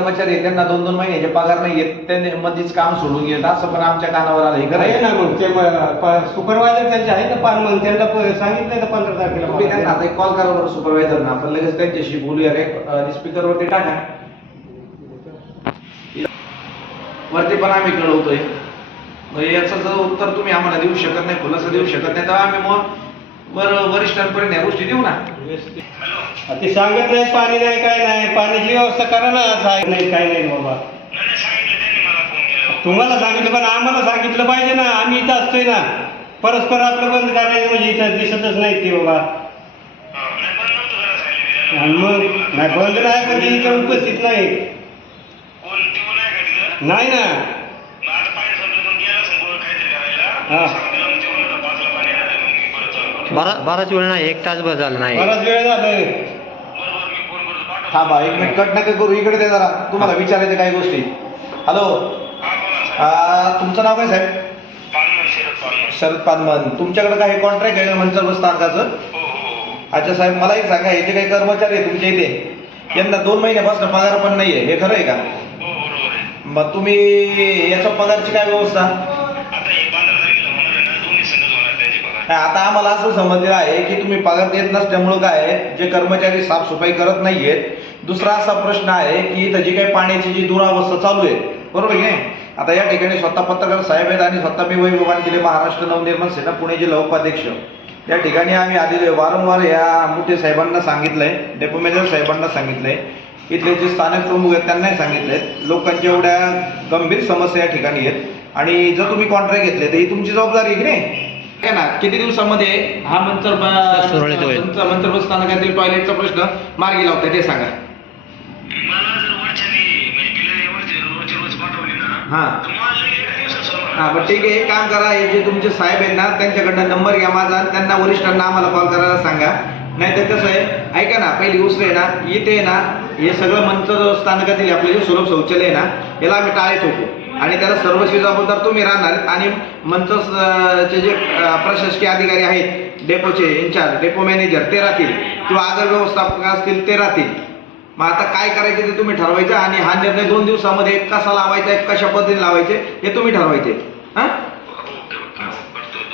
कर्मचारी त्यांना 2-2 महिन्याचे पगार नाही येत, त्यांनी मध्येच काम सोडून घेत, असं पण आमच्या कानावर आलं. हे खरं आहे ना? मग ते सुपरवायझर त्यांचे आहे ना 5 मंथ, त्यांना सांगितलं तर 15 तारखेला तुम्ही त्यांना आता एक कॉल करा बरं सुपरवायझरना, आपण लगेच त्यांच्याशी बोलूया. काय स्पीकरवरती टाका, वरती पण आम्ही कळवतोय. याचं जर उत्तर तुम्ही आम्हाला देऊ शकत नाही, खुलासा देऊ शकत नाही, तर आम्ही मग वरिष्ठांपर्यंत या गोष्टी देऊ ना. ते सांगत नाही पाणी नाही काय नाही, पाण्याची व्यवस्था करा ना. नाही काय नाही बाबा, तुम्हाला सांगितलं पण आम्हाला सांगितलं पाहिजे ना. आम्ही इथं असतोय ना, परस्पर आपलं बंद करायचं म्हणजे इथं दिसतच नाही ते बाबा. मग नाही बंद नाही, पण ते इथं उपस्थित नाही. नाही ना. बराच वेळ नाही, 1 तासभर झाला नाही, बराच वेळ झालाय. थांबा 1 मिनिट, कट नका करू, इकडे दे जरा, तुम्हाला विचारायचं काही गोष्टी. हॅलो, तुमचं नाव काय साहेब? शरद पानमन. तुमच्याकडे काही कॉन्ट्रॅक्ट आहे का मंचर बस स्थानकाचं? अच्छा साहेब, मला एक सांगा, हे जे काही कर्मचारी आहे तुमच्या इथे, यांना 2 महिन्यापासून पगार पण नाहीये, हे खरं आहे का? मग तुम्ही याच्या पगारची काय व्यवस्था? आता आम्हाला असं समजलेलं आहे की तुम्ही पगार देत नसल्यामुळं काय आहे, जे कर्मचारी साफसफाई करत नाहीयेत. दुसरा असा प्रश्न आहे की इथं जी काही पाण्याची जी दुरावस्था चालू आहे, बरोबर की नाही? आता या ठिकाणी स्वतः पत्रकार साहेब आहेत आणि स्वतः मी वैभवान केले, महाराष्ट्र नवनिर्माण सेना पुणे जिल्हा उपाध्यक्ष. या ठिकाणी आम्ही आलेलो वारंवार या मुठे साहेबांना सांगितलंय, डेपो मॅनेजर साहेबांना सांगितलंय, इथले जे स्थानिक प्रमुख आहेत त्यांनाही सांगितलंय. लोकांच्या एवढ्या गंभीर समस्या या ठिकाणी आहेत आणि जर तुम्ही कॉन्ट्रॅक्ट घेतले तर ही तुमची जबाबदारी आहे की नाही? काय ना, किती दिवसामध्ये हा मंचर बस स्थानकातील टॉयलेटचा प्रश्न मार्गी लावताय ते सांगा. हा बरं ठीक आहे, एक काम करा, हे जे तुमचे साहेब आहेत ना त्यांच्याकडनं नंबर घ्या माझा आणि त्यांना वरिष्ठांना आम्हाला कॉल करायला सांगा. नाहीतर कसं आहे, ऐका ना, पहिली गोष्ट आहे ना, इथे आहे ना हे सगळं मंचर स्थानकातील आपले जे सुलभ शौचालय आहे ना, याला आम्ही टाळे ठोकू आणि त्याला सर्वस्वी जबाबदार तुम्ही राहणार आणि मंचरचे जे प्रशासकीय अधिकारी आहेत, डेपोचे इन्चार्ज, डेपो मॅनेजर ते राहतील किंवा आगर व्यवस्थापक असतील ते राहतील. मग आता काय करायचे ते तुम्ही ठरवायचं आणि हा निर्णय 2 दिवसामध्ये कसा लावायचा, कशा पद्धतीने लावायचे हे तुम्ही ठरवायचे. हां.